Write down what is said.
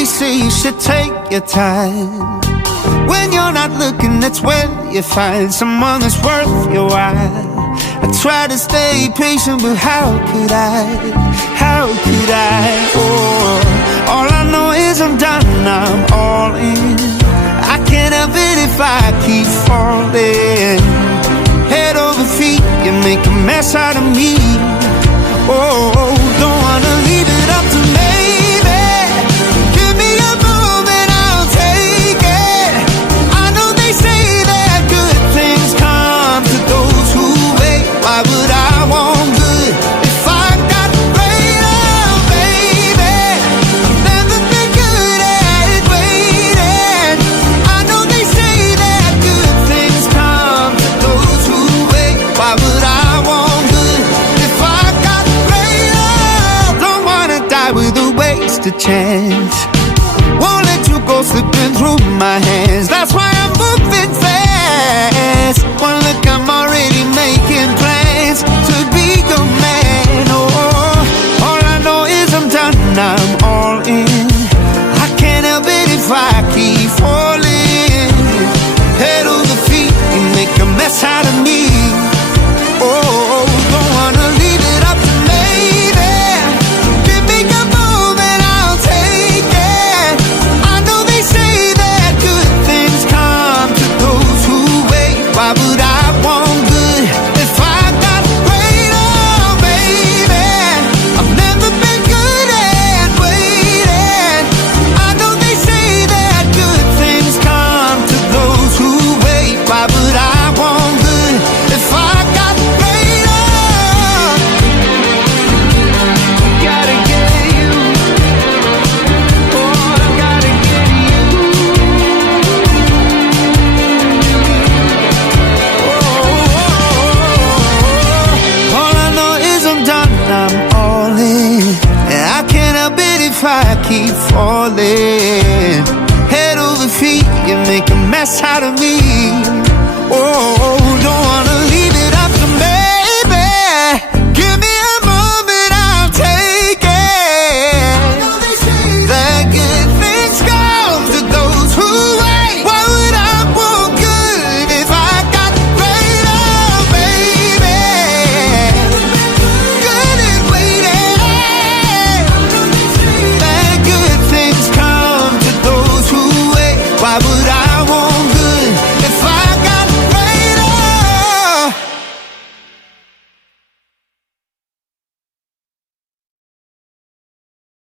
they say you should take your time. When you're not looking, that's when you find someone that's worth your while. I try to stay patient, but how could I? How could I? Oh, all I know is I'm done, I'm all in. I can't help it if I keep falling. Head over feet, you make a mess out of me. Oh, don't wanna leave it up to maybe. Give me a moment, I'll take it. I know they say that good things come to those who wait. Why would I want good if I got greater, baby? I've never been good at waiting. I know they say that good things come to those who wait. Why would I want good if I got greater? Don't wanna die with a wasted chance. Won't let you go slipping through my hands. That's why I'm moving fast. One look, I'm already making plans to be your man. Oh, all I know is I'm done, I'm all in. I can't help it if I keep falling. Head over feet, you make a mess out of me. Oh, don't wanna leave it up to maybe. Give me a moment, I'll take it. I know they say that good things come to those who wait. Why would I want good if I got greater, baby? I've never been good at waiting. I know they say that good things come to those who wait. Why would I want good if I got greater? Gotta get you. Oh, I gotta get you. Oh, all I know is I'm done, I'm all in. And I can't help it if I keep falling. Head over feet, you make a mess out of me. Oh, don't wanna leave it up to maybe. Give me a moment, I'll take it. That good things come to those who wait. Why would I want good if I got greater, baby? Good at waiting. That good things come to those who wait. Why would I